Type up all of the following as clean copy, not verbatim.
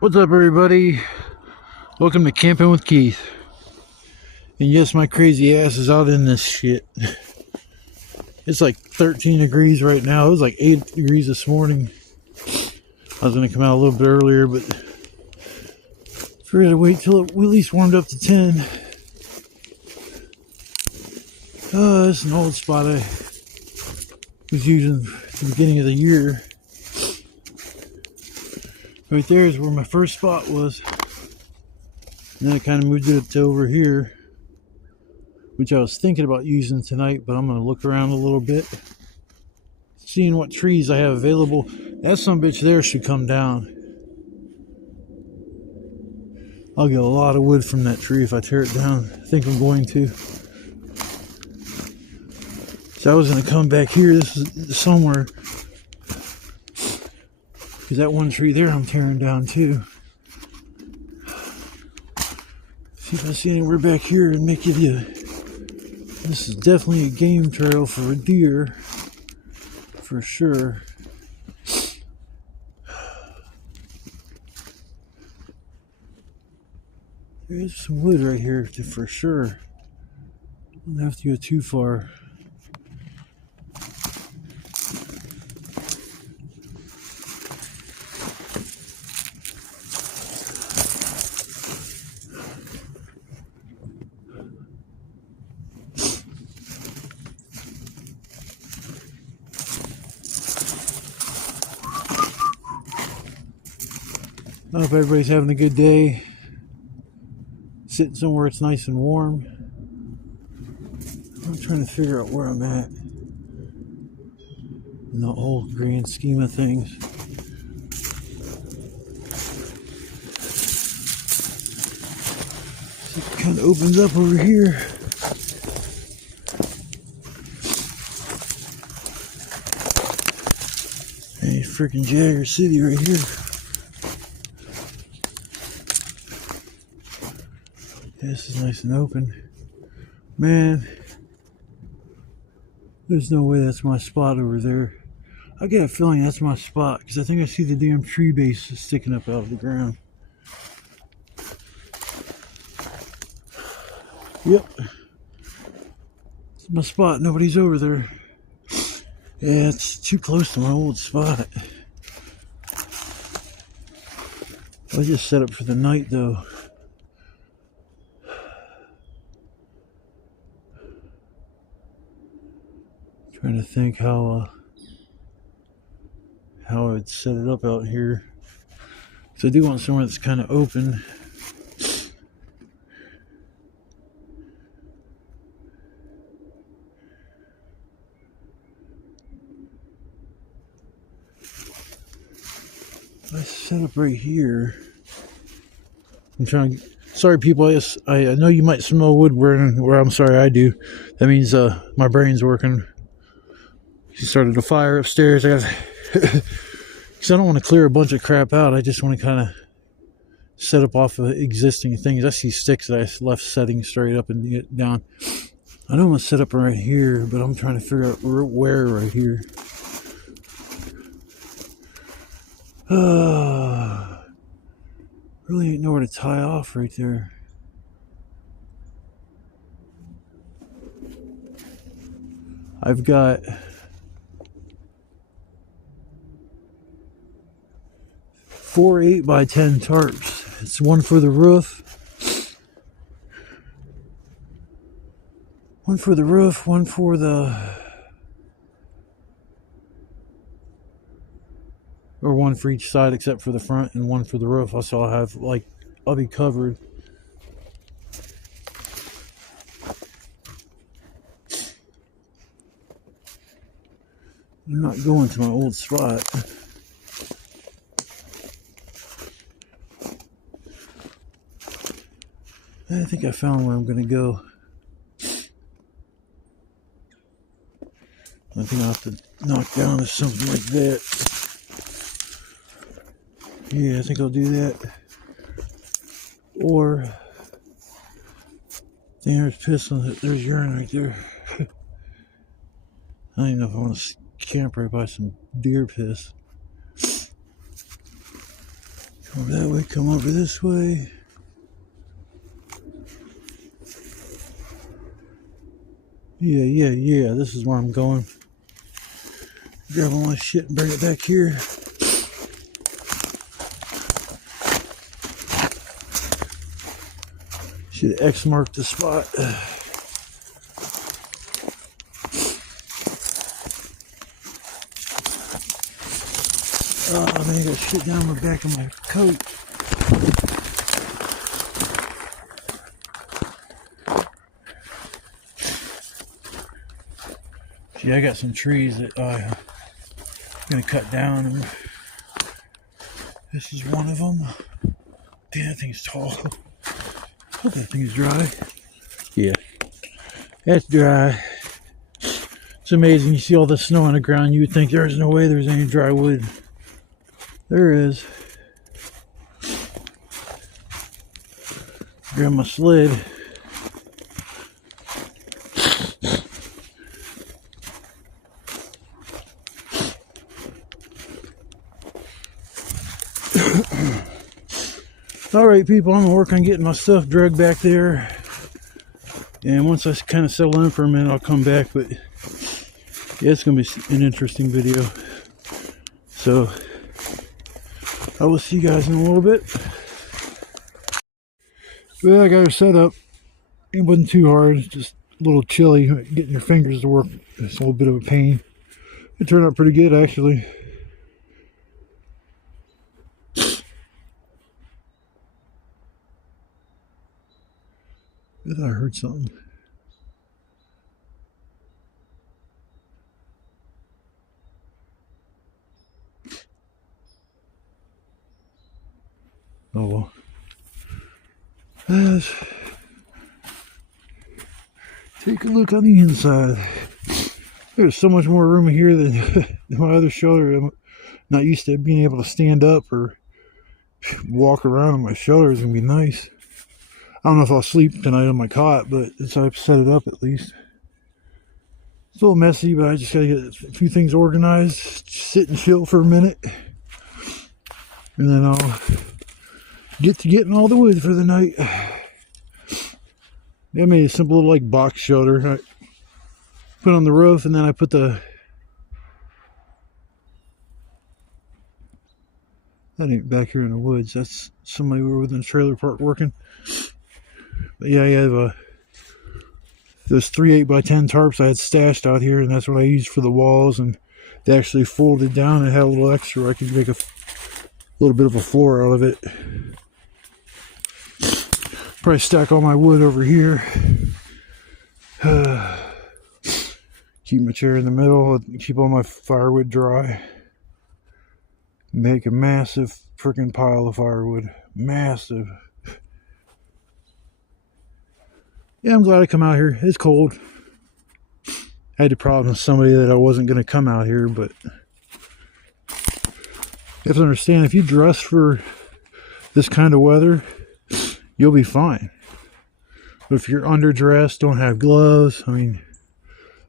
What's up, everybody? Welcome to Camping with Keith. And yes, my crazy ass is out in this shit. It's like 13 degrees right now. It was like 8 degrees this morning. I was going to come out a little bit earlier, but figured I'd wait till it at least warmed up to 10. This is an old spot I was using at the beginning of the year. Right there is where my first spot was. And then I kind of moved it to over here, which I was thinking about using tonight, but I'm going to look around a little bit, seeing what trees I have available. That sumbitch there should come down. I'll get a lot of wood from that tree if I tear it down. I think I'm going to. So I was going to come back here. This is somewhere, because that one tree there I'm tearing down too. See if I see anywhere back here and make it a... This is definitely a game trail for a deer, for sure. There's some wood right here for sure. I don't have to go too far. I hope everybody's having a good day. Sitting somewhere it's nice and warm. I'm trying to figure out where I'm at in the whole grand scheme of things. It kind of opens up over here. Hey, freaking Jagger City right here. This is nice and open. Man, there's no way that's my spot over there. I get a feeling that's my spot because I think I see the damn tree base sticking up out of the ground. Yep. It's my spot. Nobody's over there. Yeah, it's too close to my old spot. I just set up for the night though. Trying to think how I would set it up out here. So I do want somewhere that's kind of open. I set up right here. I'm trying. Sorry, people. I know you might smell wood where I'm sorry. I do. That means my brain's working. She started a fire upstairs. Because I don't want to clear a bunch of crap out. I just want to kind of set up off of existing things. I see sticks that I left setting straight up and get down. I know I'm going to set up right here, but I'm trying to figure out where right here. Really ain't nowhere to tie off right there. I've got 4 8x10 tarps. It's one for the roof. One for the roof, one for the... Or one for each side except for the front, and one for the roof. Also, I'll have, like, I'll be covered. I'm not going to my old spot. I think I found where I'm going to go. I think I'll have to knock down or something like that. Yeah, I think I'll do that. Or, there's piss on it. There's urine right there. I don't even know if I want to camp right by some deer piss. Over that way, come over this way. Yeah, this is where I'm going. Grab all my shit and bring it back here. Should X mark the spot. Oh man, I got shit down the back of my coat. See, I got some trees that I'm gonna cut down, and this is one of them. Damn, that thing's tall. Hope that thing's dry. Yeah, that's dry. It's amazing. You see all the snow on the ground, you would think there's no way there's any dry wood. There is. Grab my sled. Alright people, I'm gonna work on getting my stuff dragged back there, and once I kind of settle in for a minute I'll come back. But yeah, it's gonna be an interesting video, so I will see you guys in a little bit. Well, I got her set up. It wasn't too hard, just a little chilly. Getting your fingers to work, it's a little bit of a pain. It turned out pretty good actually. I thought I heard something. Oh well. Let's take a look on the inside. There's so much more room here than my other shoulder. I'm not used to being able to stand up or walk around on my shoulder. Is gonna be nice. I don't know if I'll sleep tonight on my cot, but it's I've set it up at least. It's a little messy, but I just gotta get a few things organized, sit and chill for a minute, and then I'll get to getting all the wood for the night. I made a simple little like box shelter. I put on the roof, and then I put that ain't back here in the woods. That's somebody within the trailer park working. But yeah, I have those 3 8x10 tarps I had stashed out here, and that's what I used for the walls, and they actually folded down and had a little extra. I could make a little bit of a floor out of it. Probably stack all my wood over here. Keep my chair in the middle, keep all my firewood dry. Make a massive freaking pile of firewood. Massive. Yeah, I'm glad I come out here. It's cold. I had to promise somebody that I wasn't going to come out here, but you have to understand, if you dress for this kind of weather, you'll be fine. But if you're underdressed, don't have gloves, I mean,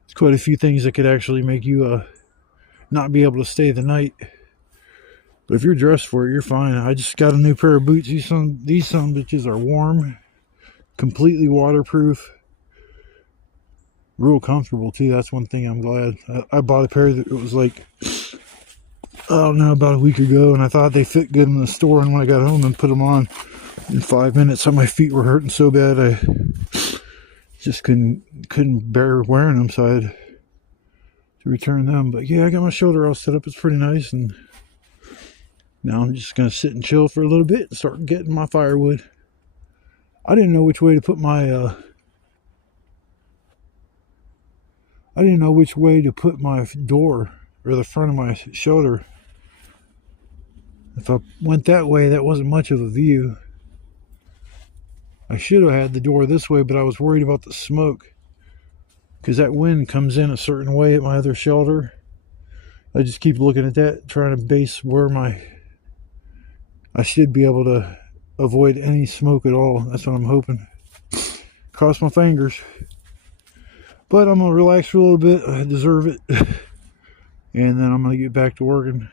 there's quite a few things that could actually make you not be able to stay the night. But if you're dressed for it, you're fine. I just got a new pair of boots. These son bitches are warm. Completely waterproof, real comfortable too. That's one thing I'm glad. I bought a pair that it was like, I don't know, about a week ago, and I thought they fit good in the store, and when I got home and put them on, in 5 minutes my feet were hurting so bad I just couldn't bear wearing them, so I had to return them. But yeah, I got my shoulder all set up. It's pretty nice, and now I'm just gonna sit and chill for a little bit and start getting my firewood. I didn't know which way to put my door, or the front of my shoulder. If I went that way, that wasn't much of a view. I should have had the door this way, but I was worried about the smoke, because that wind comes in a certain way at my other shoulder. I just keep looking at that, trying to base where I should be able to avoid any smoke at all. That's what I'm hoping. Cross my fingers. But I'm gonna relax for a little bit. I deserve it. And then I'm gonna get back to working.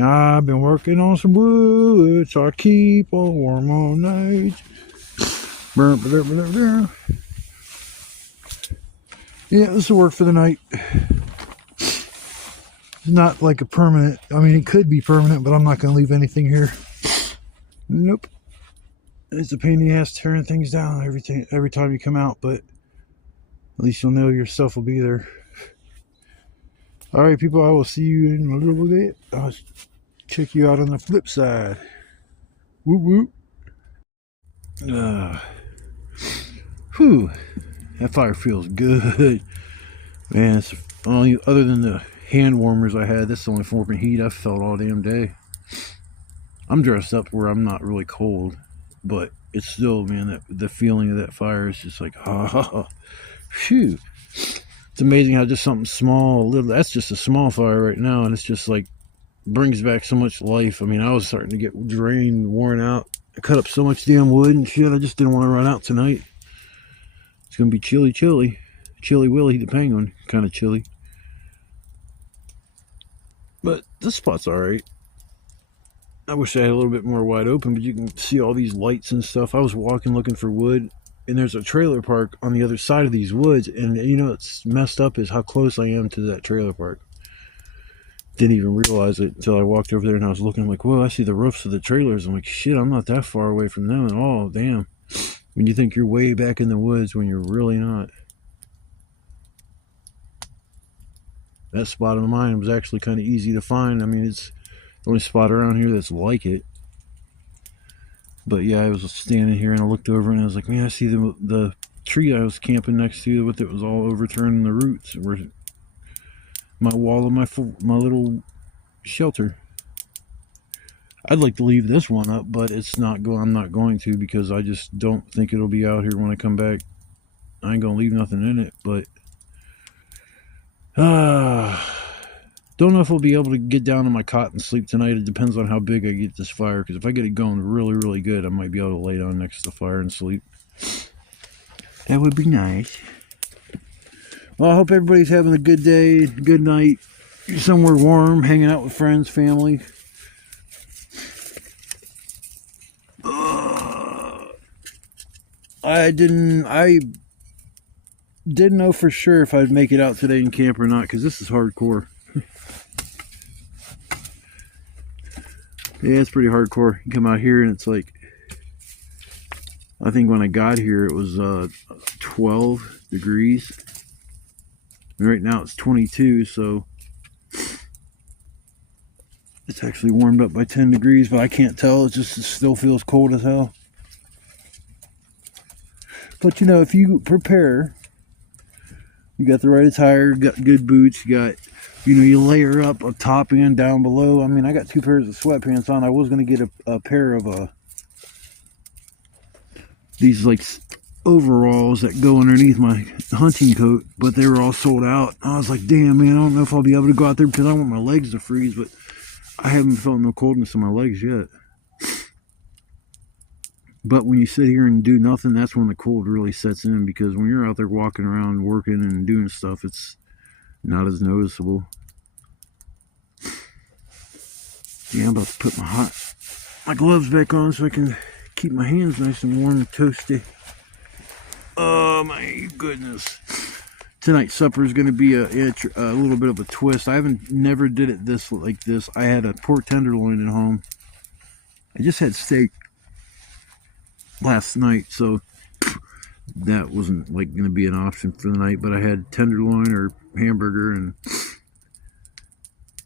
I've been working on some wood, so I keep on warm all night. Yeah, this will work for the night. It's not like a permanent. I mean, it could be permanent, but I'm not going to leave anything here. Nope. It's a pain in the ass tearing things down every time you come out, but at least you'll know your stuff will be there. Alright, people, I will see you in a little bit. I'll check you out on the flip side. Whoop whoop. Whew. That fire feels good. Man, it's only, other than the hand warmers I had, that's the only form of heat I've felt all damn day. I'm dressed up where I'm not really cold, but it's still, man, the feeling of that fire is just like, phew. It's amazing how just something small, little, that's just a small fire right now, and it's just like brings back so much life. I mean, I was starting to get drained, worn out. I cut up so much damn wood and shit. I just didn't want to run out tonight. It's gonna be chilly Willy the penguin, kind of chilly. But this spot's all right. I wish I had a little bit more wide open, but you can see all these lights and stuff. I was walking looking for wood, and there's a trailer park on the other side of these woods, and you know what's messed up is how close I am to that trailer park. Didn't even realize it until I walked over there and I was looking, I'm like, whoa, I see the roofs of the trailers. I'm like, shit, I'm not that far away from them at all. Damn. When you think you're way back in the woods when you're really not. That spot of mine was actually kind of easy to find. I mean, it's the only spot around here that's like it. But yeah, I was standing here and I looked over and I was like, man, I see the tree I was camping next to with it was all overturned in the roots. Where my wall of my little shelter. I'd like to leave this one up, but I'm not going to, because I just don't think it'll be out here when I come back. I ain't gonna leave nothing in it, but don't know if I'll be able to get down on my cot and sleep tonight. It depends on how big I get this fire, because if I get it going really, really good, I might be able to lay down next to the fire and sleep. That would be nice. Well, I hope everybody's having a good day, good night. You're somewhere warm, hanging out with friends, family. I didn't know for sure if I'd make it out today in camp or not, because this is hardcore. Yeah, it's pretty hardcore. You come out here and it's like, I think when I got here it was 12 degrees. And right now it's 22, so it's actually warmed up by 10 degrees, but I can't tell. It still feels cold as hell. But you know, if you prepare, you got the right attire, you got good boots, you got, you know, you layer up a top and down below. I mean, I got 2 pairs of sweatpants on. I was going to get a pair of these like overalls that go underneath my hunting coat, but they were all sold out. I was like, damn, man, I don't know if I'll be able to go out there, because I want my legs to freeze, but I haven't felt no coldness in my legs yet. But when you sit here and do nothing, that's when the cold really sets in, because when you're out there walking around, working and doing stuff, it's not as noticeable. Yeah, I'm about to put my gloves back on so I can keep my hands nice and warm and toasty. Oh my goodness. Tonight's supper is going to be a little bit of a twist. I never did it like this. I had a pork tenderloin at home. I just had steak last night, so that wasn't like going to be an option for the night, but I had tenderloin or hamburger, and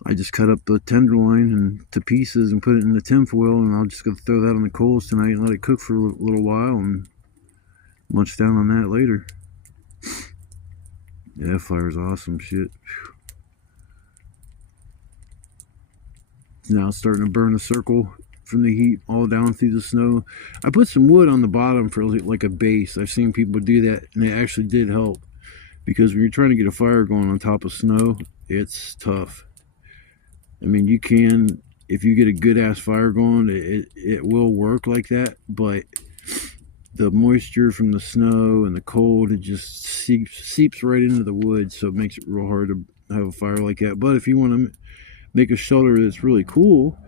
I just cut up the tenderloin to pieces and put it in the tinfoil, and I'll just go throw that on the coals tonight and let it cook for a little while and munch down on that later. Yeah, that fire's awesome shit. Now it's starting to burn a circle from the heat all down through the snow. I put some wood on the bottom for like a base. I've seen people do that, and it actually did help, because when you're trying to get a fire going on top of snow, it's tough. I mean, you can, if you get a good ass fire going, it will work like that, but the moisture from the snow and the cold, it just seeps right into the wood, so it makes it real hard to have a fire like that. But if you want to make a shelter that's really cool,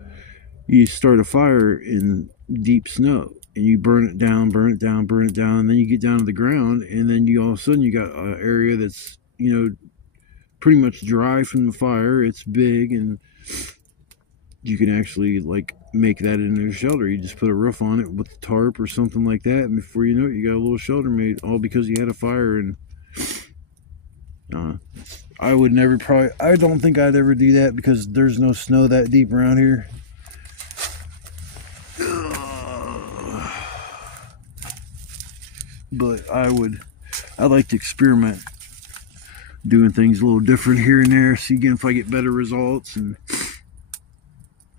you start a fire in deep snow and you burn it down, burn it down, burn it down, and then you get down to the ground, and then you all of a sudden you got an area that's, you know, pretty much dry from the fire. It's big, and you can actually like make that into a shelter. You just put a roof on it with a tarp or something like that, and before you know it, you got a little shelter made, all because you had a fire. And I would never I don't think I'd ever do that because there's no snow that deep around here. But I'd like to experiment doing things a little different here and there, see again if I get better results. And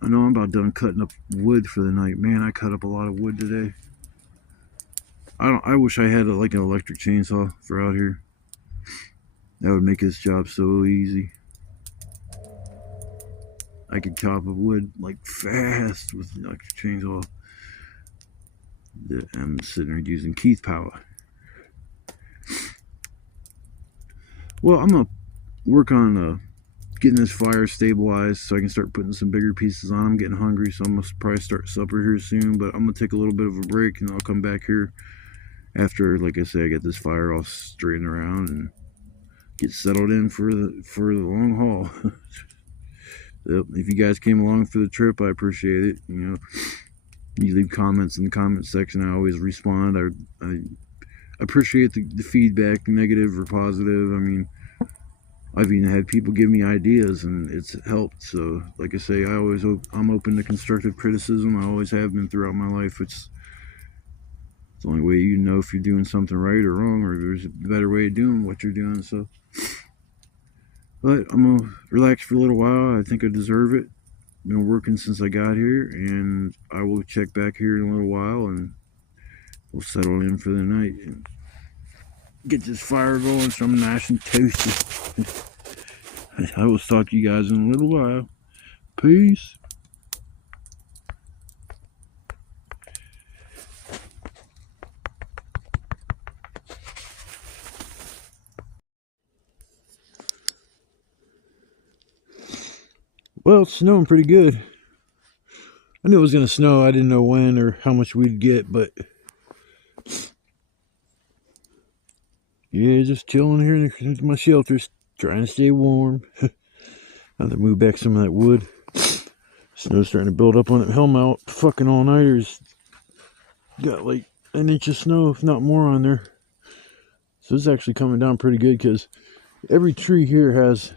I know I'm about done cutting up wood for the night. Man, I cut up a lot of wood today. I wish I had like an electric chainsaw for out here. That would make this job so easy. I could chop up wood like fast with an electric chainsaw. I'm sitting there using Keith power. Well, I'm gonna work on getting this fire stabilized so I can start putting some bigger pieces on. I'm getting hungry, so I'm gonna probably start supper here soon. But I'm gonna take a little bit of a break, and I'll come back here after, like I say, I get this fire all straightened around and get settled in for the long haul. If you guys came along for the trip, I appreciate it. You know, you leave comments in the comment section. I always respond. I appreciate the feedback, negative or positive. I mean, I've even had people give me ideas, and it's helped. So, like I say, I'm open to constructive criticism. I always have been throughout my life. It's the only way you know if you're doing something right or wrong, or there's a better way of doing what you're doing. So, but I'm gonna relax for a little while. I think I deserve it. Been working since I got here, and I will check back here in a little while, and we'll settle in for the night and get this fire going so I'm nice and toasty. I will talk to you guys in a little while. Peace. Well, it's snowing pretty good. I knew it was going to snow. I didn't know when or how much we'd get, but yeah, just chilling here in my shelters, trying to stay warm. I have to move back some of that wood. Snow's starting to build up on that Hellmouth. Fucking all-nighters. Got like an inch of snow, if not more, on there. So it's actually coming down pretty good because every tree here has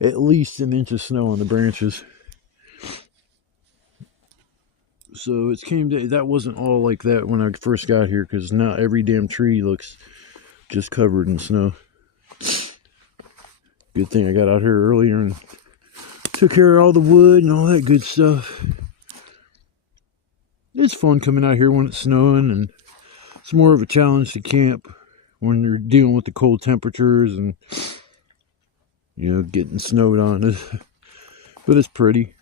at least an inch of snow on the branches. So it came to, that wasn't all like that when I first got here, because now every damn tree looks just covered in snow. Good thing I got out here earlier and took care of all the wood and all that good stuff. It's fun coming out here when it's snowing, and it's more of a challenge to camp when you're dealing with the cold temperatures and, you know, getting snowed on. But it's pretty.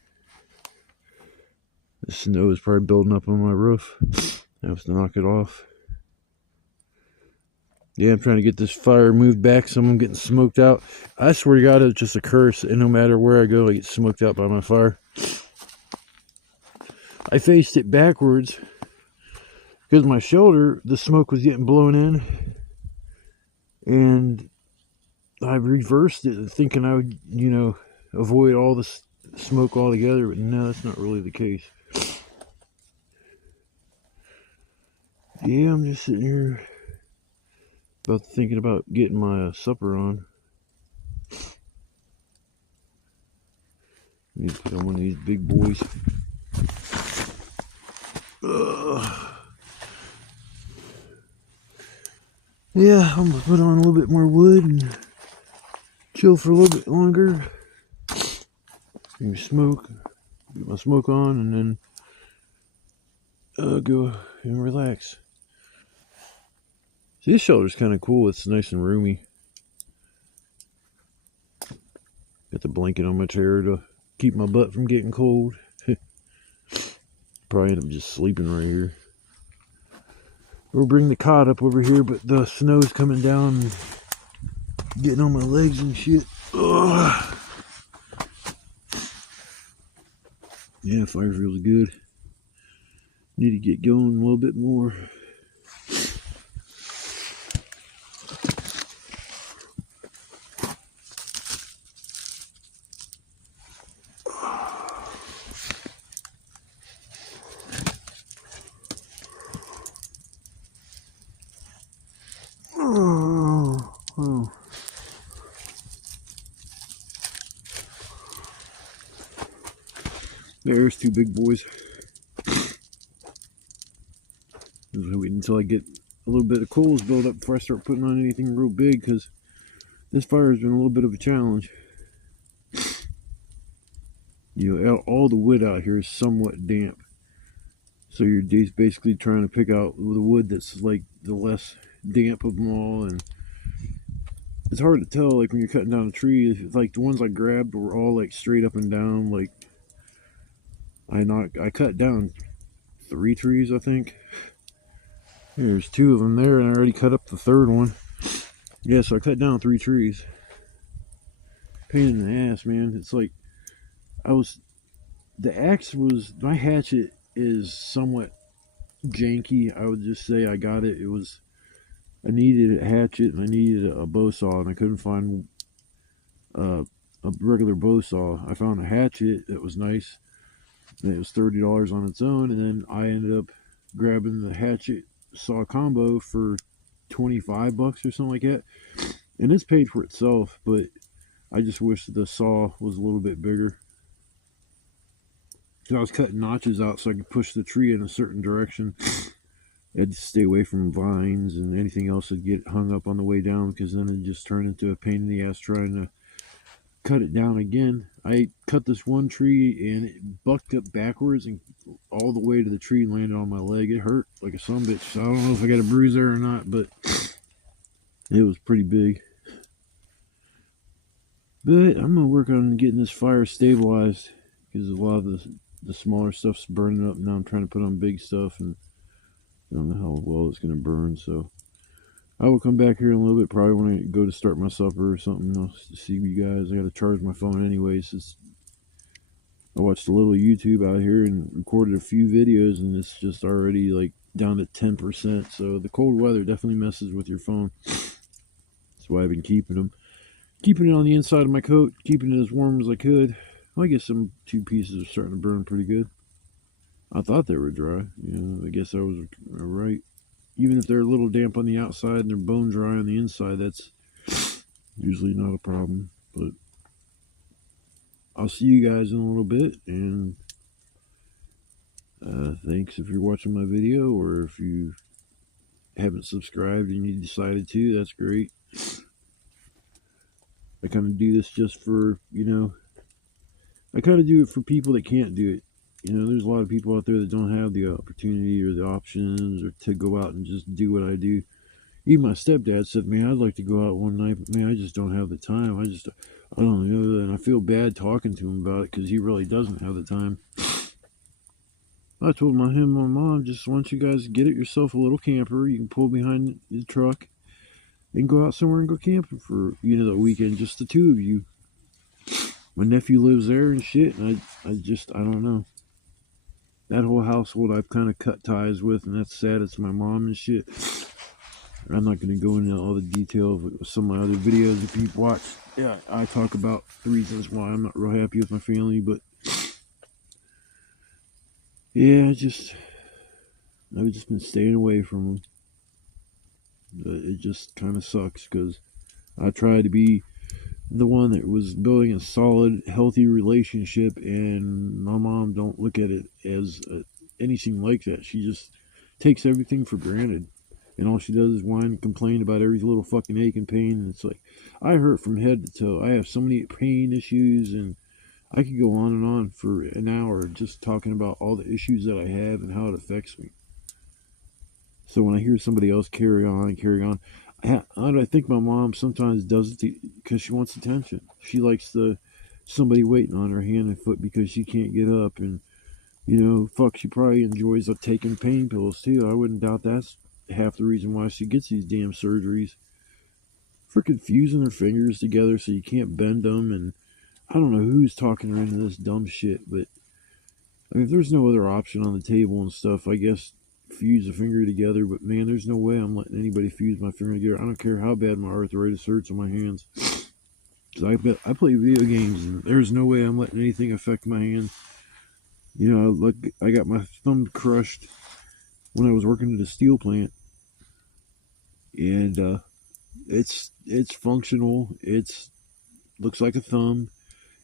The snow is probably building up on my roof. I have to knock it off. Yeah, I'm trying to get this fire moved back so I'm getting smoked out. I swear to God, it's just a curse. And no matter where I go, I get smoked out by my fire. I faced it backwards because my shoulder, the smoke was getting blown in. And I reversed it thinking I would, you know, avoid all the smoke altogether. But no, that's not really the case. Yeah, I'm just sitting here thinking about getting my supper on. Need to put on one of these big boys. Yeah, I'm gonna put on a little bit more wood and chill for a little bit longer. Maybe smoke, get my smoke on, and then go and relax. See, this shelter's kind of cool. It's nice and roomy. Got the blanket on my chair to keep my butt from getting cold. Probably end up just sleeping right here. We'll bring the cot up over here, but the snow's coming down and getting on my legs and shit. Ugh. Yeah, fire feels good. Need to get going a little bit more. Oh. There's two big boys. Just wait until I get a little bit of coals built up before I start putting on anything real big, because this fire has been a little bit of a challenge. You know, all the wood out here is somewhat damp, so you're basically trying to pick out the wood that's like the less damp of them all, and it's hard to tell. Like when you're cutting down a tree, like the ones I grabbed were all like straight up and down. Like I cut down 3 trees, I think. There's 2 of them there, and I already cut up the 3rd one. Yeah, so I cut down 3 trees. Pain in the ass, man. It's like my hatchet is somewhat janky. I would just say I got it. I needed a hatchet and I needed a bow saw, and I couldn't find a regular bow saw. I found a hatchet that was nice, and it was $30 on its own, and then I ended up grabbing the hatchet saw combo for $25 or something like that, and it's paid for itself. But I just wish the saw was a little bit bigger. So I was cutting notches out so I could push the tree in a certain direction. I had to stay away from vines and anything else that get hung up on the way down, because then it just turned into a pain in the ass trying to cut it down again. I cut this one tree and it bucked up backwards and all the way to the tree and landed on my leg. It hurt like a sumbitch. So I don't know if I got a bruise there or not, but it was pretty big. But I'm gonna work on getting this fire stabilized, because a lot of the smaller stuff's burning up. Now I'm trying to put on big stuff, and I don't know how well it's gonna burn. So I will come back here in a little bit, probably when I go to start my supper or something else, to see you guys. I gotta charge my phone anyways. I watched a little YouTube out here and recorded a few videos, and it's just already like down to 10%. So the cold weather definitely messes with your phone. That's why I've been keeping it on the inside of my coat, keeping it as warm as I could. Well, I guess some 2 pieces are starting to burn pretty good. I thought they were dry. I guess I was right. Even if they're a little damp on the outside and they're bone dry on the inside, that's usually not a problem. But I'll see you guys in a little bit, and thanks if you're watching my video, or if you haven't subscribed and you decided to, that's great. I kind of do this just for, I kind of do it for people that can't do it. There's a lot of people out there that don't have the opportunity or the options or to go out and just do what I do. Even my stepdad said, man, I'd like to go out one night, but man, I just don't have the time. I don't know. And I feel bad talking to him about it, because he really doesn't have the time. I told him and my mom, just want you guys to get it yourself a little camper. You can pull behind the truck and go out somewhere and go camping for, the weekend, just the 2 of you. My nephew lives there and shit, and I don't know. That whole household I've kind of cut ties with, and that's sad. It's my mom and shit. I'm not going to go into all the detail of some of my other videos if you've watched. Yeah, I talk about the reasons why I'm not real happy with my family, but yeah, I've just been staying away from them. It just kind of sucks, because I try to be the one that was building a solid, healthy relationship, and my mom don't look at it as anything like that. She just takes everything for granted, and all she does is whine and complain about every little fucking ache and pain. And it's like, I hurt from head to toe. I have so many pain issues, and I could go on and on for an hour just talking about all the issues that I have and how it affects me. So when I hear somebody else carry on, I think my mom sometimes does it because she wants attention. She likes somebody waiting on her hand and foot because she can't get up. And, she probably enjoys taking pain pills too. I wouldn't doubt that's half the reason why she gets these damn surgeries. Freaking fusing her fingers together so you can't bend them. And I don't know who's talking her into this dumb shit, but I mean, if there's no other option on the table and stuff, I guess fuse a finger together. But man, there's no way I'm letting anybody fuse my finger together. I don't care how bad my arthritis hurts on my hands. Cause I play video games, and there's no way I'm letting anything affect my hands. You know, look, I got my thumb crushed when I was working at a steel plant, and it's functional. It's looks like a thumb.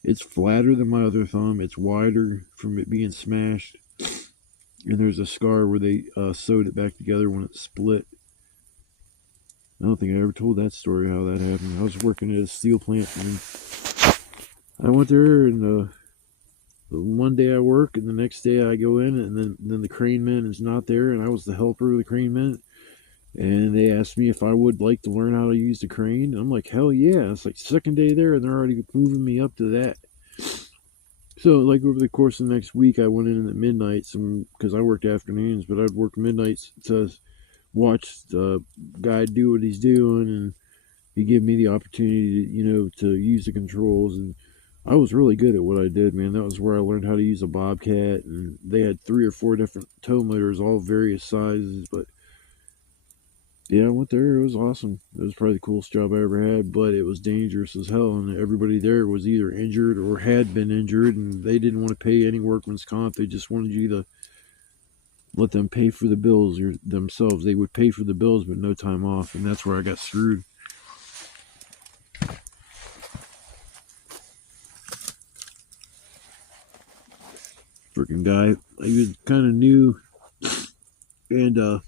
It's flatter than my other thumb. It's wider from it being smashed. And there's a scar where they sewed it back together when it split. I don't think I ever told that story how that happened. I was working at a steel plant, and I went there, and one day I work, and the next day I go in, and then the crane man is not there, and I was the helper of the crane man. And they asked me if I would like to learn how to use the crane. I'm like, hell yeah. It's like second day there, and they're already moving me up to that. So, like, over the course of the next week, I went in at midnights, because I worked afternoons, but I'd work midnights to watch the guy do what he's doing, and he gave me the opportunity to use the controls, and I was really good at what I did, man. That was where I learned how to use a bobcat, and they had 3 or 4 different tow motors, all various sizes, but yeah, I went there. It was awesome. It was probably the coolest job I ever had, but it was dangerous as hell, and everybody there was either injured or had been injured, and they didn't want to pay any workman's comp. They just wanted you to let them pay for the bills themselves. They would pay for the bills, but no time off, and that's where I got screwed. Freaking guy. He was kind of new, and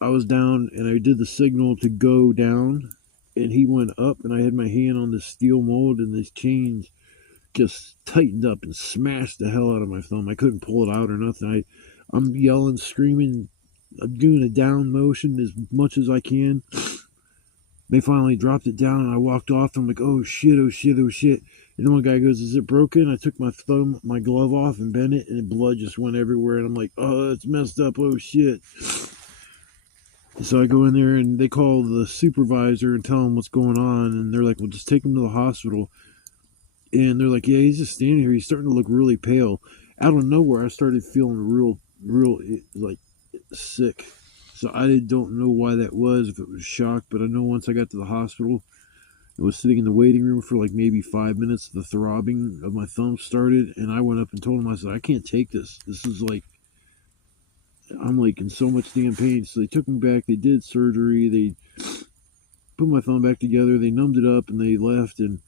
I was down, and I did the signal to go down, and he went up, and I had my hand on the steel mold, and these chains just tightened up and smashed the hell out of my thumb. I couldn't pull it out or nothing. I'm yelling, screaming, I'm doing a down motion as much as I can. They finally dropped it down, and I walked off. I'm like, oh shit, oh shit, oh shit. And then one guy goes, is it broken? I took my glove off and bent it, and the blood just went everywhere. And I'm like, oh, it's messed up, oh shit. So I go in there, and they call the supervisor and tell him what's going on. And they're like, well, just take him to the hospital. And they're like, yeah, he's just standing here. He's starting to look really pale. Out of nowhere, I started feeling real, like, sick. So I don't know why that was, if it was shock, but I know once I got to the hospital, I was sitting in the waiting room for like maybe 5 minutes. The throbbing of my thumb started, and I went up and told him, I said, I can't take this. This is like, I'm like in so much damn pain. So they took me back. They did surgery. They put my thumb back together. They numbed it up, and they left. And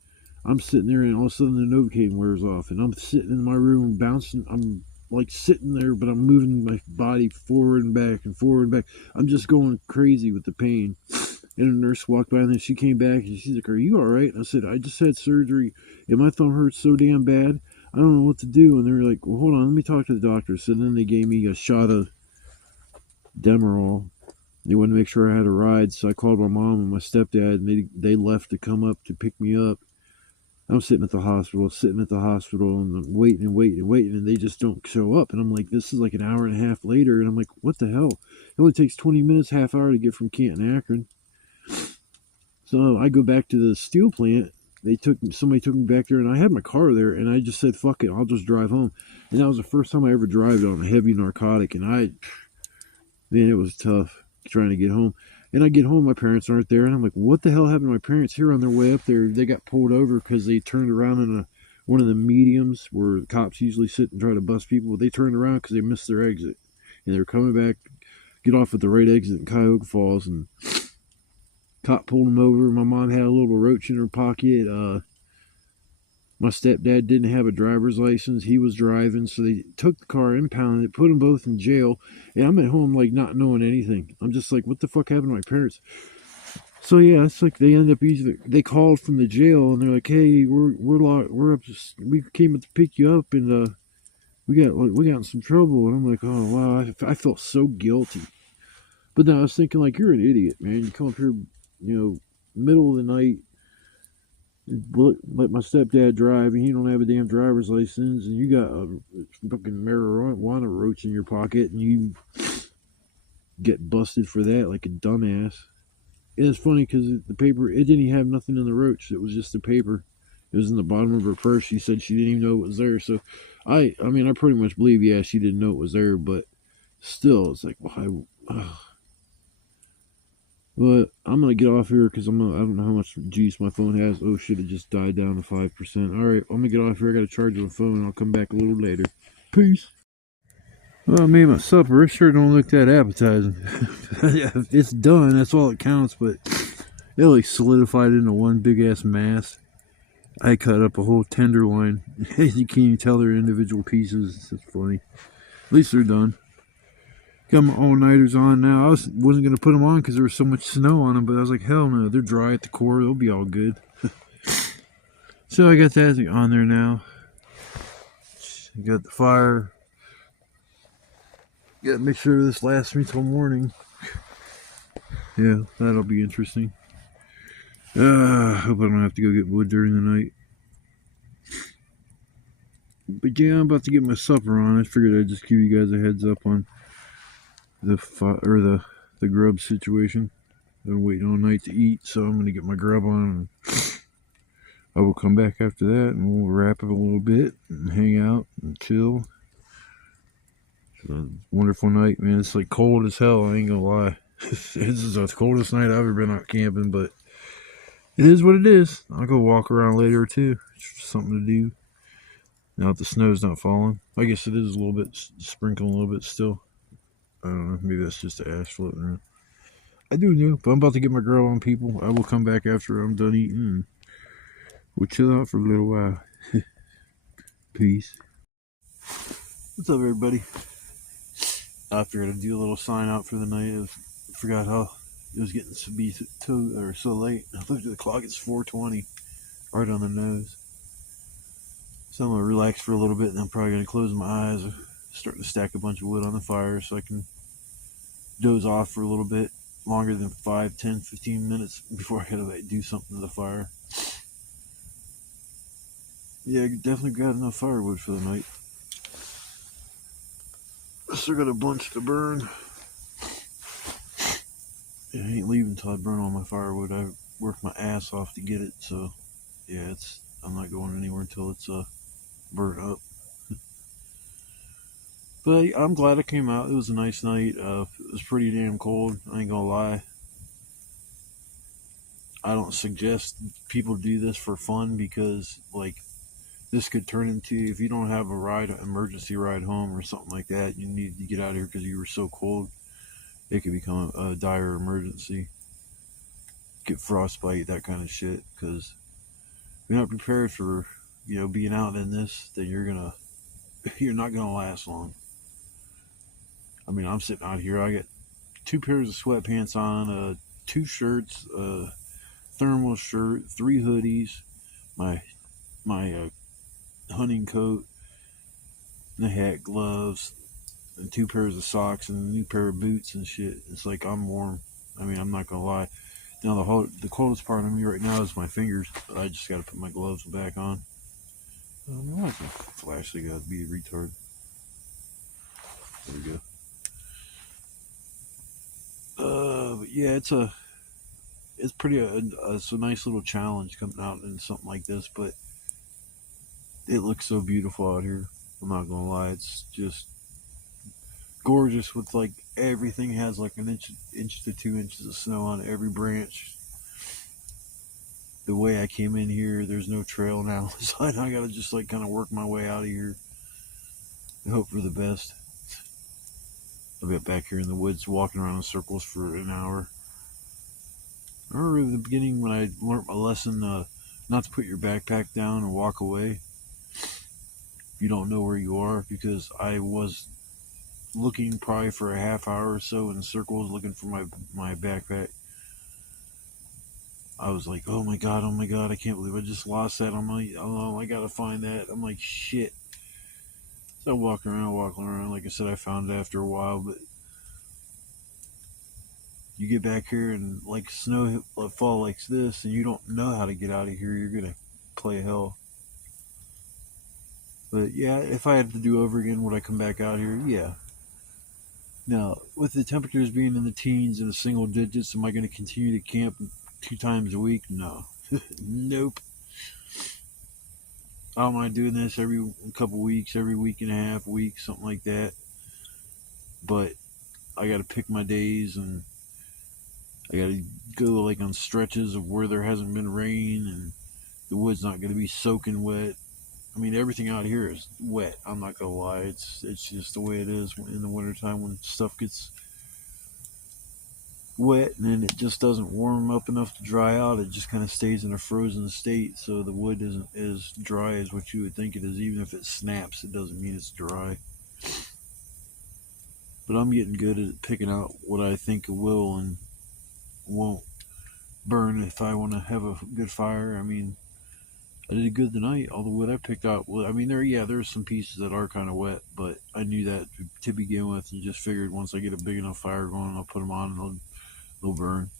I'm sitting there, and all of a sudden the Novocaine wears off, and I'm sitting in my room bouncing. I'm like sitting there, but I'm moving my body forward and back and forward and back. I'm just going crazy with the pain. And a nurse walked by, and then she came back, and she's like, are you all right? And I said, I just had surgery, and my thumb hurts so damn bad, I don't know what to do. And they were like, well, hold on, let me talk to the doctor. So then they gave me a shot of Demerol. They wanted to make sure I had a ride, so I called my mom and my stepdad, and they left to come up to pick me up. I'm sitting at the hospital, and waiting, and they just don't show up. And I'm like, this is like an hour and a half later, and I'm like, what the hell? It only takes 20 minutes, half hour to get from Canton, Akron. So I go back to the steel plant. Somebody took me back there, and I had my car there, and I just said, fuck it, I'll just drive home. And that was the first time I ever drove on a heavy narcotic, and man, it was tough trying to get home. And I get home, my parents aren't there, and I'm like, what the hell happened to my parents here on their way up there? They got pulled over because they turned around in one of the mediums where the cops usually sit and try to bust people. They turned around because they missed their exit. And they were coming back, get off at the right exit in Cuyahoga Falls, and cop pulled them over. My mom had a little roach in her pocket. My stepdad didn't have a driver's license. He was driving, so they took the car, impounded it, put them both in jail. And I'm at home, like, not knowing anything. I'm just like, what the fuck happened to my parents? So yeah, it's like they end up they called from the jail, and they're like, hey, we're up. We came up to pick you up, and we got in some trouble. And I'm like, oh wow, I felt so guilty. But then I was thinking, like, you're an idiot, man. You come up here, middle of the night, let my stepdad drive, and he don't have a damn driver's license, and you got a fucking marijuana roach in your pocket, and you get busted for that like a dumbass. And it's funny because the paper, it didn't have nothing in the roach. It was just the paper. It was in the bottom of her purse. She said she didn't even know it was there. So I mean, I pretty much believe, yeah, she didn't know it was there, but still, it's like, why? But I'm gonna get off here because I don't know how much juice my phone has. Oh shit, it just died down to 5%. All right, I'm gonna get off here. I gotta charge the phone. I'll come back a little later. Peace. Well, I made my supper. It sure don't look that appetizing. It's done. That's all that counts. But it like solidified into one big ass mass. I cut up a whole tenderloin. You can't even tell they're individual pieces. It's funny. At least they're done. Got my all-nighters on now. Wasn't going to put them on because there was so much snow on them, but I was like, hell no, they're dry at the core. They'll be all good. So I got that on there now. I got the fire. Got to make sure this lasts me till morning. Yeah, that'll be interesting. Hope I don't have to go get wood during the night. But yeah, I'm about to get my supper on. I figured I'd just give you guys a heads up on the grub situation. I've been waiting all night to eat, so I'm gonna get my grub on. I will come back after that, and we'll wrap up a little bit and hang out and chill. It's a wonderful night, man. It's like cold as hell. I ain't gonna lie. This is the coldest night I've ever been out camping, but it is what it is. I'll go walk around later too. It's something to do. Now that the snow's not falling, I guess it is a little bit sprinkling a little bit still. I don't know. Maybe that's just the ash floating around. I do know, but I'm about to get my grill on, people. I will come back after I'm done eating, and we'll chill out for a little while. Peace. What's up, everybody? I figured I'd do a little sign out for the night. I forgot how it was getting to be so late. I looked at the clock. It's 4:20, right on the nose. So I'm gonna relax for a little bit, and I'm probably gonna close my eyes. Starting to stack a bunch of wood on the fire so I can doze off for a little bit longer than 5, 10, 15 minutes before I gotta do something to the fire. Yeah, I definitely got enough firewood for the night. I still got a bunch to burn. I ain't leaving until I burn all my firewood. I worked my ass off to get it, so yeah, I'm not going anywhere until it's burnt up. But I'm glad it came out. It was a nice night. It was pretty damn cold. I ain't gonna lie. I don't suggest people do this for fun because, like, this could turn into, if you don't have an emergency ride home or something like that, you need to get out of here because you were so cold. It could become a dire emergency. Get frostbite, that kind of shit. Because if you're not prepared for, being out in this, then you're not gonna last long. I mean, I'm sitting out here. I got 2 pairs of sweatpants on, 2 shirts, a thermal shirt, 3 hoodies, my hunting coat, and a hat, gloves, and 2 pairs of socks, and a new pair of boots and shit. It's like I'm warm. I mean, I'm not gonna lie. Now the coldest part of me right now is my fingers. But I just gotta put my gloves back on. I'm not gonna flash. They gotta be a retard. There we go. But yeah, it's a nice little challenge coming out in something like this, but it looks so beautiful out here. I'm not gonna lie, it's just gorgeous with like everything has like an inch to 2 inches of snow on every branch. The way I came in here, there's no trail now, so I gotta just like kind of work my way out of here and hope for the best. I'll be back here in the woods walking around in circles for an hour. I remember in the beginning when I learned my lesson not to put your backpack down and walk away. You don't know where you are, because I was looking probably for a half hour or so in circles looking for my backpack. I was like, oh my god, I can't believe I just lost that. I'm like, oh, I gotta find that. I'm like, shit. So I'm walking around. Like I said, I found it after a while, but you get back here and like snow fall like this, and you don't know how to get out of here, you're gonna play hell. But yeah, if I had to do over again, would I come back out here? Yeah. Now, with the temperatures being in the teens and the single digits, am I going to continue to camp 2 times a week? No. Nope. I don't mind doing this every couple weeks, every week and a half, week, something like that. But I got to pick my days, and I got to go like on stretches of where there hasn't been rain, and the wood's not going to be soaking wet. I mean, everything out here is wet. I'm not gonna lie. It's just the way it is in the wintertime when stuff gets wet and then it just doesn't warm up enough to dry out. It just kind of stays in a frozen state, so the wood isn't as dry as what you would think it is. Even if it snaps, it doesn't mean it's dry. But I'm getting good at picking out what I think will and won't burn if I want to have a good fire. I mean, I did good tonight. All the wood I picked out. Well, I mean, there's some pieces that are kind of wet, but I knew that to begin with, and just figured once I get a big enough fire going, I'll put them on and they'll burn.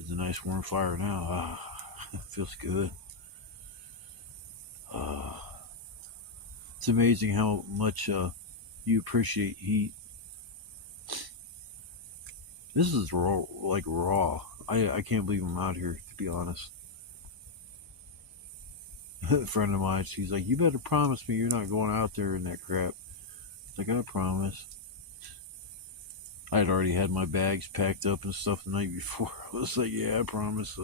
It's a nice warm fire now. It feels good. It's amazing how much you appreciate heat. This is raw, like raw. I can't believe I'm out here, to be honest. A friend of mine, she's like, "You better promise me you're not going out there in that crap." It's like, I promise. I had already had my bags packed up and stuff the night before. I was like, yeah, I promise.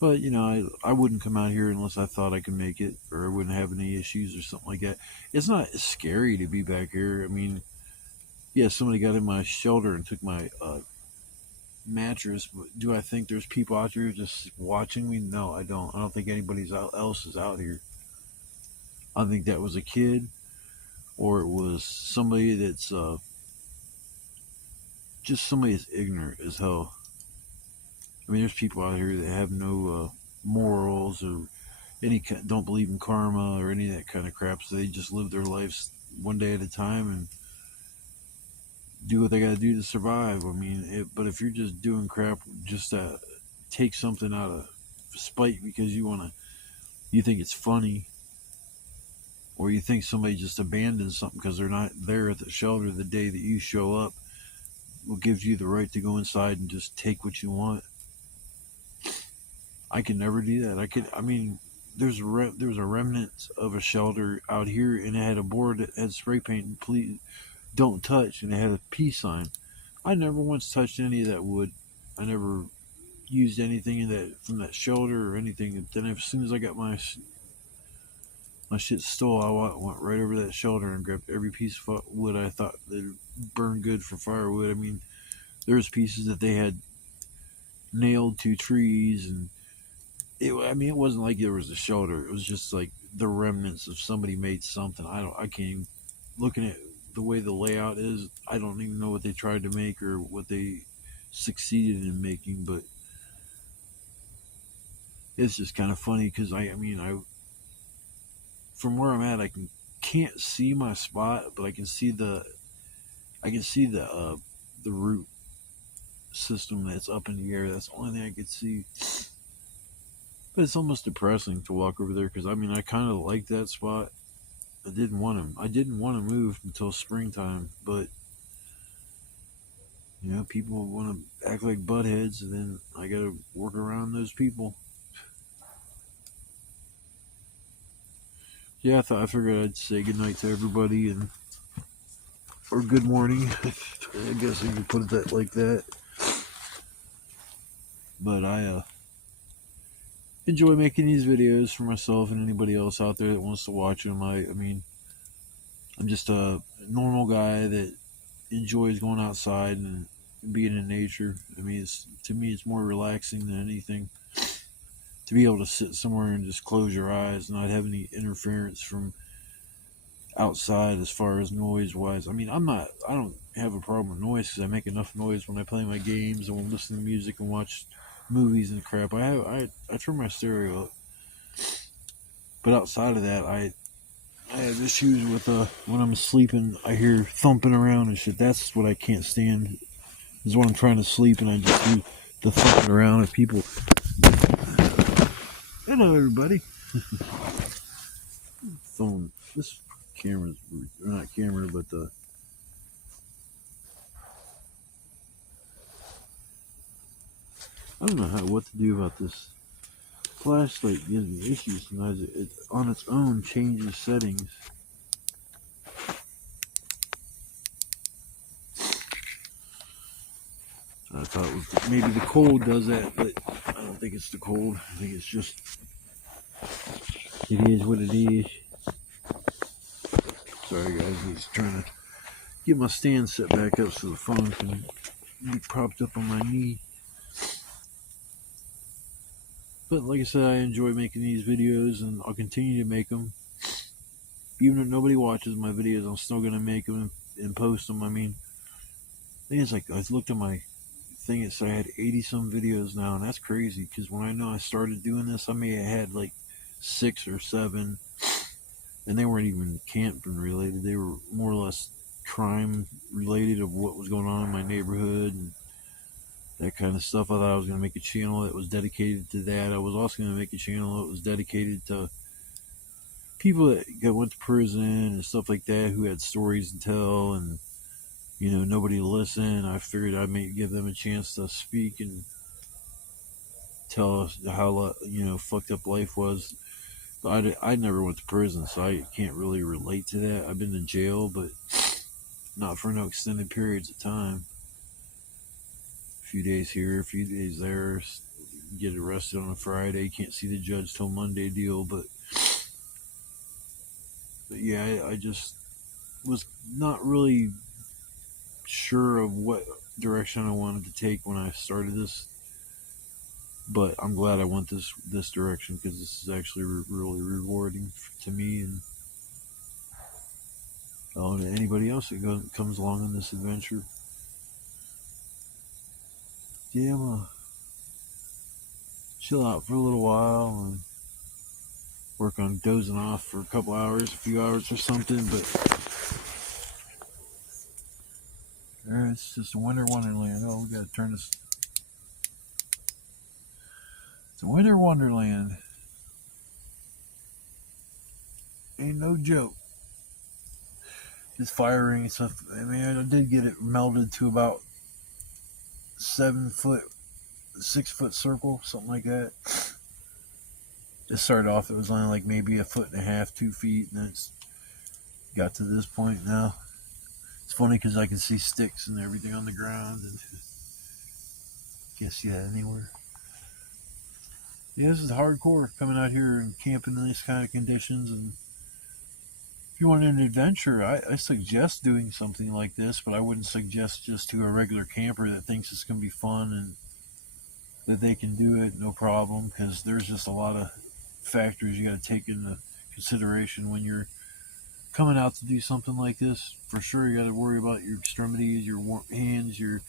But, you know, I wouldn't come out here unless I thought I could make it, or I wouldn't have any issues or something like that. It's not scary to be back here. I mean, yeah, somebody got in my shelter and took my mattress, but do I think there's people out here just watching me? No, I don't. I don't think anybody else is out here. I think that was a kid, or it was somebody that's just somebody that's ignorant as hell. I mean, there's people out here that have no morals or don't believe in karma or any of that kind of crap. So they just live their lives one day at a time and do what they got to do to survive. I mean, but if you're just doing crap just to take something out of spite because you think it's funny, or you think somebody just abandoned something because they're not there at the shelter the day that you show up, what gives you the right to go inside and just take what you want? I could never do that. I mean, there's a remnant of a shelter out here, and it had a board that had spray paint, please don't touch, and it had a peace sign. I never once touched any of that wood. I never used anything from that shelter or anything. And then as soon as I got my shit stole, I went right over that shelter and grabbed every piece of wood I thought that burned good for firewood. I mean, there's pieces that they had nailed to trees, and it wasn't like there was a shelter. It was just like the remnants of somebody made something. I can't even, looking at the way the layout is, I don't even know what they tried to make or what they succeeded in making, but it's just kind of funny because I from where I'm at, can't see my spot, but I can see the root system that's up in the air. That's the only thing I could see. But it's almost depressing to walk over there because I kind of like that spot. I didn't want to move until springtime, but you know, people want to act like buttheads, and then I got to work around those people. Yeah, I figured I'd say goodnight to everybody, or good morning. I guess you could put it like that. But I enjoy making these videos for myself and anybody else out there that wants to watch them. I'm just a normal guy that enjoys going outside and being in nature. To me, it's more relaxing than anything to be able to sit somewhere and just close your eyes and not have any interference from outside as far as noise wise. I don't have a problem with noise because I make enough noise when I play my games and when I listen to music and watch movies and crap. I turn my stereo up, but outside of that, I have issues with when I'm sleeping. I hear thumping around and shit. That's what I can't stand. Is when I'm trying to sleep and I just do the thumping around of people. Hello, everybody. Phone. This camera's not camera, but I don't know what to do about this flashlight gives me issues sometimes. It on its own changes settings. I thought it was maybe the cold does that, but I don't think it's the cold. I think it's just, it is what it is. Sorry guys, I'm just trying to get my stand set back up so the phone can be propped up on my knee. But like I said, I enjoy making these videos, and I'll continue to make them. Even if nobody watches my videos, I'm still going to make them and post them. I mean, I think it's like, I looked at my thing, it said I had 80 some videos now, and that's crazy, because when I know I started doing this, I may have had like 6 or 7, and they weren't even camping related. They were more or less crime related, of what was going on in my neighborhood and that kind of stuff. I thought I was going to make a channel that was dedicated to that. I was also going to make a channel that was dedicated to people that went to prison and stuff like that, who had stories to tell, and you know, nobody listened. I figured I may give them a chance to speak and tell us how, you know, fucked up life was. But I never went to prison, so I can't really relate to that. I've been to jail, but not for no extended periods of time. A few days here, a few days there. Get arrested on a Friday, can't see the judge till Monday deal. But yeah, I just was not really sure of what direction I wanted to take when I started this, but I'm glad I went this direction, because this is actually really rewarding to me and to anybody else that comes along in this adventure. Yeah, I'm gonna chill out for a little while and work on dozing off for a couple hours, a few hours or something. But it's just a winter wonderland. Oh, we gotta turn this. It's a winter wonderland. Ain't no joke. It's firing and stuff. I mean, I did get it melted to about 6 foot circle, something like that. It started off, it was only like maybe 1.5 feet, 2 feet, and then it's got to this point now. It's funny because I can see sticks and everything on the ground, and can't see that anywhere. Yeah, this is hardcore, coming out here and camping in these kind of conditions. And if you want an adventure, I suggest doing something like this, but I wouldn't suggest just to a regular camper that thinks it's going to be fun and that they can do it no problem, because there's just a lot of factors you got to take into consideration when you're coming out to do something like this. For sure, you got to worry about your extremities, your hands, your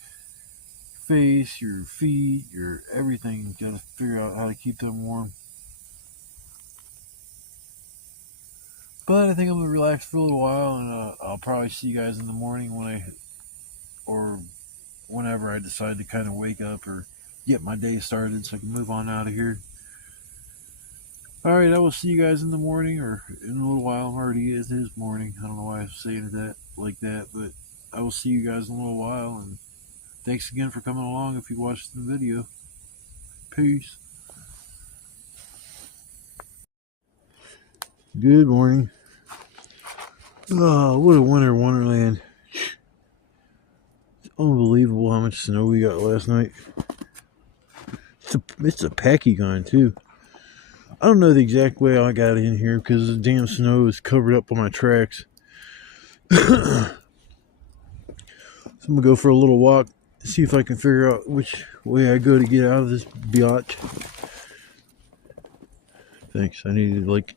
face, your feet, your everything. You got to figure out how to keep them warm. But I think I'm gonna relax for a little while, and I'll probably see you guys in the morning or whenever I decide to kind of wake up or get my day started, so I can move on out of here. Alright, I will see you guys in the morning, or in a little while. Already it is morning. I don't know why I'm saying that like that, but I will see you guys in a little while. And thanks again for coming along if you watched the video. Peace. Good morning. Oh, what a winter wonderland. It's unbelievable how much snow we got last night. It's a packy kind too. I don't know the exact way I got in here, because the damn snow is covered up on my tracks. So I'm gonna go for a little walk, see if I can figure out which way I go to get out of this biatch. Thanks, I needed like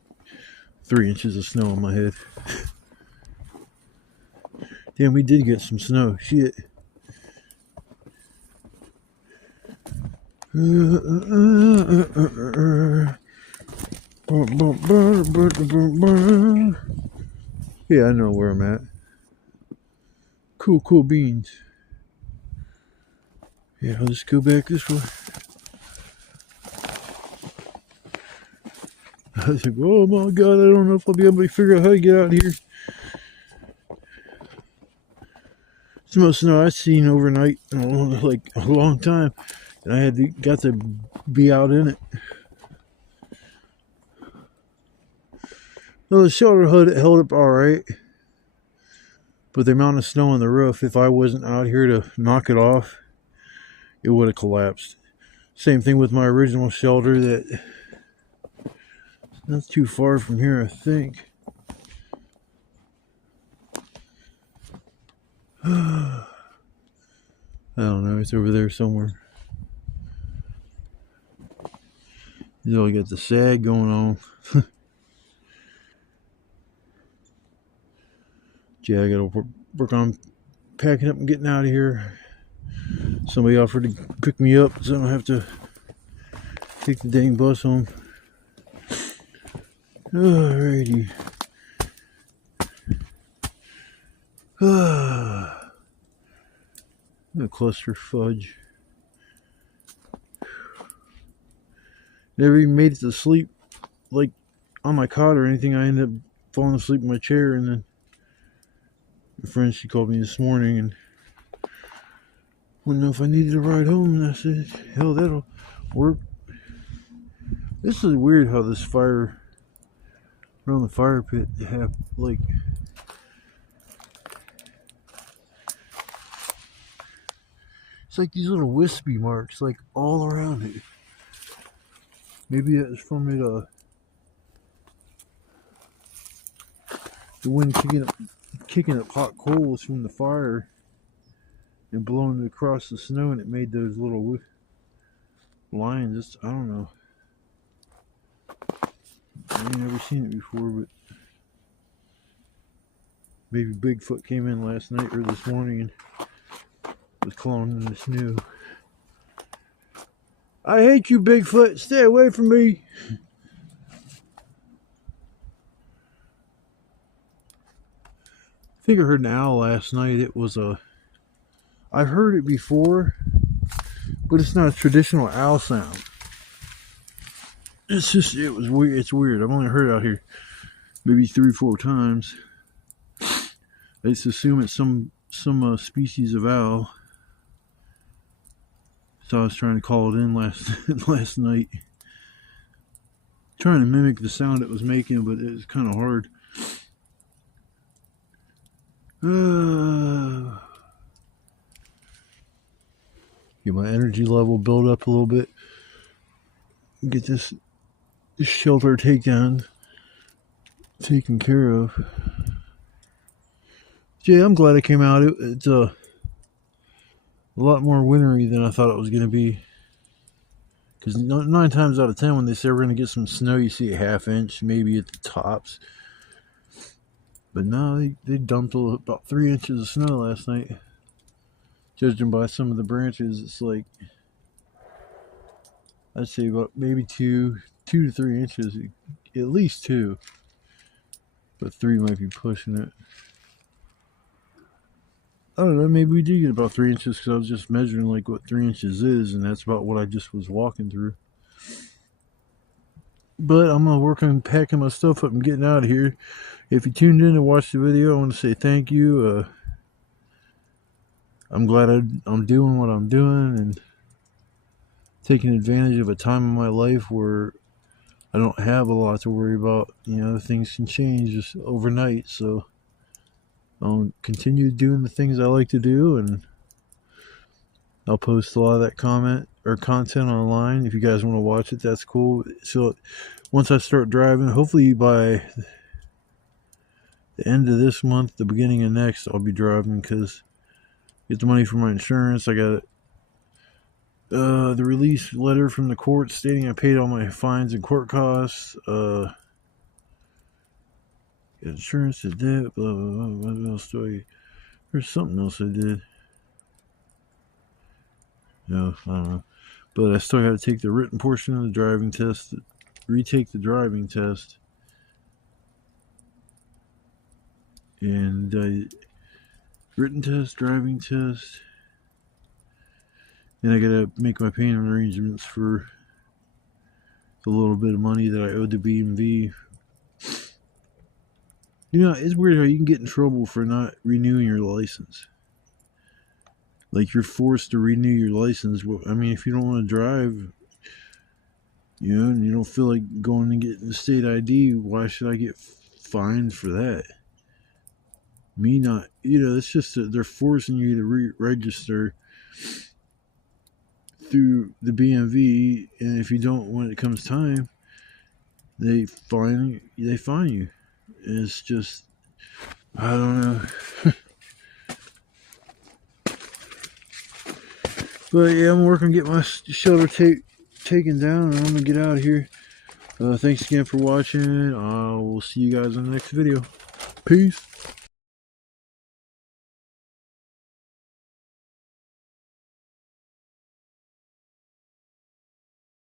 3 inches of snow on my head. Damn, we did get some snow. Shit. Yeah, I know where I'm at. Cool beans. Yeah, I'll just go back this way. I was like, oh my god, I don't know if I'll be able to figure out how to get out of here. It's the most snow I've seen overnight in like a long time, and I got to be out in it. Well, the shelter held up alright, but the amount of snow on the roof, if I wasn't out here to knock it off, it would have collapsed. Same thing with my original shelter that not too far from here, I think. I don't know, it's over there somewhere. You know, I got the sag going on. Yeah, I gotta work on packing up and getting out of here. Somebody offered to pick me up so I don't have to take the dang bus home. Alrighty. A cluster fudge. Never even made it to sleep, like on my cot or anything. I ended up falling asleep in my chair, and then a friend, she called me this morning and wanted to know if I needed a ride home, and I said, hell, that'll work. This is weird how this fire around the fire pit have like it's like these little wispy marks like all around it. Maybe it's from it the wind kicking up hot coals from the fire and blowing it across the snow, and it made those little lines. I don't know. I've never seen it before, but maybe Bigfoot came in last night or this morning and was clawing in the snow. I hate you, Bigfoot. Stay away from me. I think I heard an owl last night. It was I've heard it before, but it's not a traditional owl sound. It's just, it was weird. It's weird. I've only heard it out here maybe 3-4 times. I just assume it's some species of owl. So I was trying to call it in last night, trying to mimic the sound it was making, but it was kind of hard. Get my energy level build up a little bit. Get this shelter taken care of. Yeah, I'm glad I came out. It's a lot more wintry than I thought it was going to be. Because 9 times out of 10, when they say we're going to get some snow, you see a ½ inch, maybe at the tops. But no, they dumped about 3 inches of snow last night. Judging by some of the branches, it's like, I'd say about maybe 2 to 3 inches, at least 2. But 3 might be pushing it. I don't know, maybe we did get about 3 inches because I was just measuring like what 3 inches is, and that's about what I just was walking through. But I'm going to work on packing my stuff up and getting out of here. If you tuned in and watched the video, I want to say thank you. I'm glad I'm doing what I'm doing and taking advantage of a time in my life where I don't have a lot to worry about. You know, things can change just overnight, so I'll continue doing the things I like to do, and I'll post a lot of that content online. If you guys want to watch it, that's cool. So once I start driving, hopefully by the end of this month, the beginning of next, I'll be driving, because get the money for my insurance. I got the release letter from the court stating I paid all my fines and court costs. Insurance did that, blah, blah, blah. What else do I... There's something else I did. No, I don't know. But I still got to take the written portion of the driving test, retake the driving test. And written test, driving test. And I got to make my payment arrangements for the little bit of money that I owed to BMV. You know, it's weird how you can get in trouble for not renewing your license. Like, you're forced to renew your license. Well, I mean, if you don't want to drive, you know, and you don't feel like going and getting the state ID, why should I get fined for that. Me not, it's just that they're forcing you to re-register through the BMV, and if you don't, when it comes time, they fine you. And it's just, I don't know. But yeah, I'm working to get my shelter taken down, and I'm gonna get out of here. Thanks again for watching. We'll see you guys in the next video. Peace.